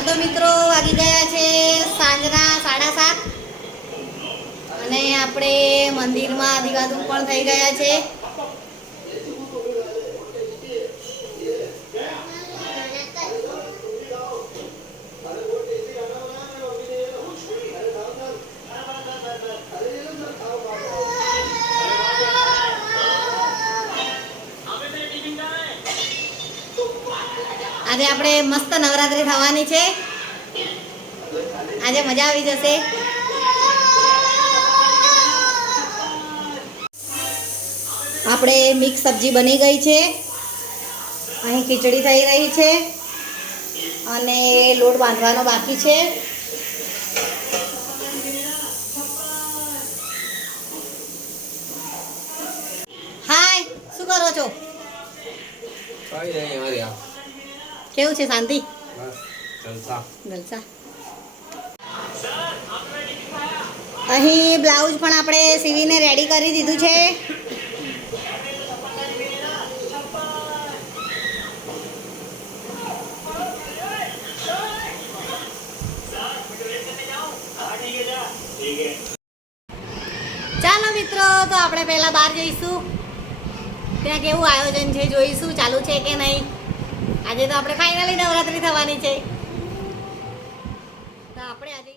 હા તો મિત્રો વાગી ગયા છે સાંજના 7:30 અને આપણે મંદિરમાં દીવાધૂપ પણ થઈ ગયા છે. આજે આપણે મસ્ત નવરાત્રી થવાની છે. આજે મજા આવી જશે. આપણે મિક્સ સબ્જી બની ગઈ છે. અહીં ખીચડી થઈ રહી છે અને લોટ બાંધવાનો બાકી છે. હાય, શું કરો છો? કેવું છે? શાંતિ? જલસા. અહીં બ્લાઉઝ પણ આપણે સીવીને રેડી કરી દીધું છે. ચાલો મિત્રો, તો આપણે પહેલા બહાર જઈશું. ત્યાં કેવું આયોજન છે જોઈશું, ચાલુ છે કે નહીં. આજે તો આપણે ફાઇનલી નવરાત્રી થવાની છે. તો આપણે આજે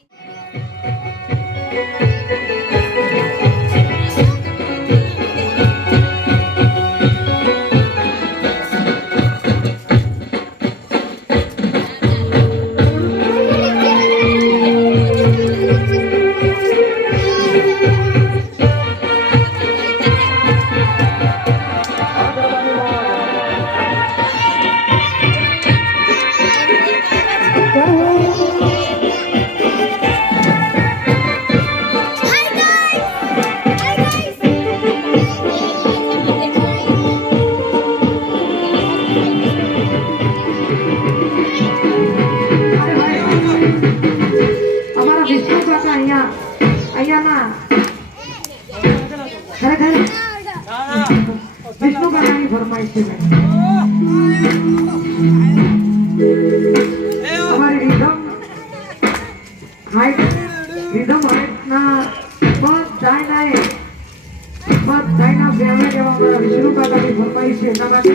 વિષ્ણુ કાકાની ફરમાઈશ છે. અમારી રીધમ હાઈટના બધાયના બેવા જેવા અમારા વિષ્ણુ કાકાની ફરમાઈશ છે. એટલા માટે